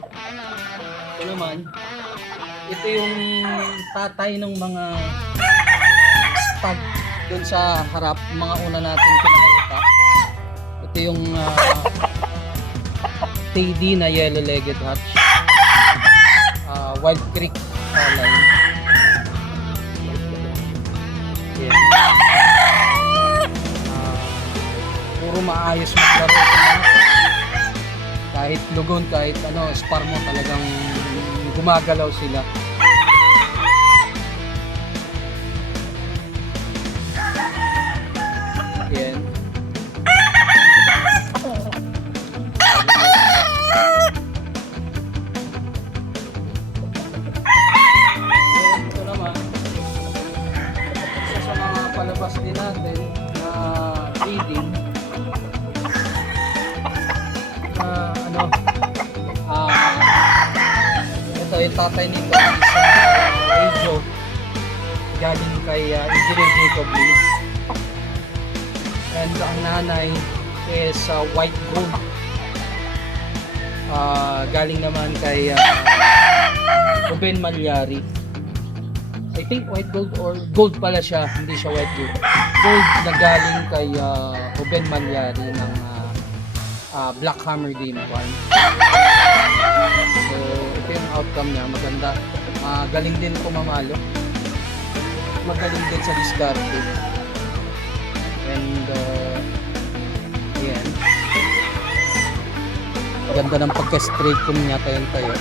Ito naman, ito yung tatay ng mga stag dun sa harap, mga una natin pinakita. Ito yung TD na yellow-legged hatch, Wild Creek line. Yan. Puro maayos maglaro ito mga to. Kahit lugon, kahit spar mo, talagang gumagalaw sila. Yan. Ito naman, isa sa mga palabas din natin na breeding na ito yung tatay nito is radio galing kay Engineer Jacob Lee, and ang nanay is white gold galing naman kay Ruben Malyari. I think white gold or gold pala siya, hindi siya white gold. Gold na galing kay Ruben Malyari ng Black Hammer Game Farm. So ito yung outcome niya, maganda. Galing din pumamalo, magaling din sa diskarte, and ayan, ganda ng pagka-straight kung niya tayo.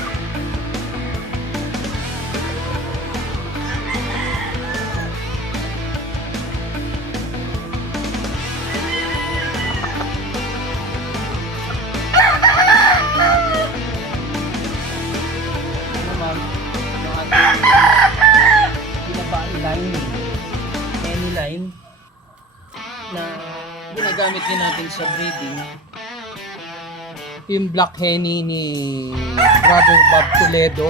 Any line na ginagamit din natin sa breeding. Ito yung Black Henny ni Brother Bob Toledo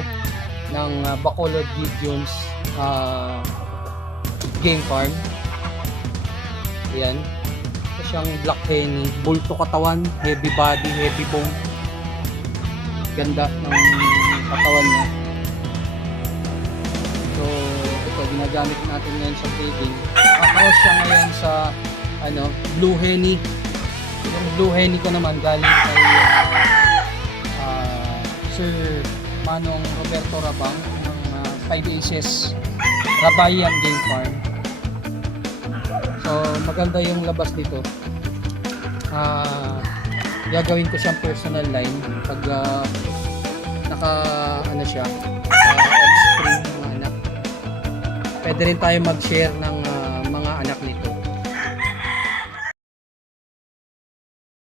ng Bacolod Gideons Game Farm. Ayan, ito siyang Black Henny, bulto katawan, heavy body, heavy bone, ganda ng katawan niya. So ito, ginagamit natin ngayon sa breeding. Cross siya ngayon sa Blue Henny. Yung Blue Henny ko naman galing kay Sir Manong Roberto Rabang ng 5 Aces Rabayan Game Farm. So maganda yung labas dito. Gagawin ko siyang personal line pag naka siya, offspring mga anak. Pwede rin tayo mag-share ng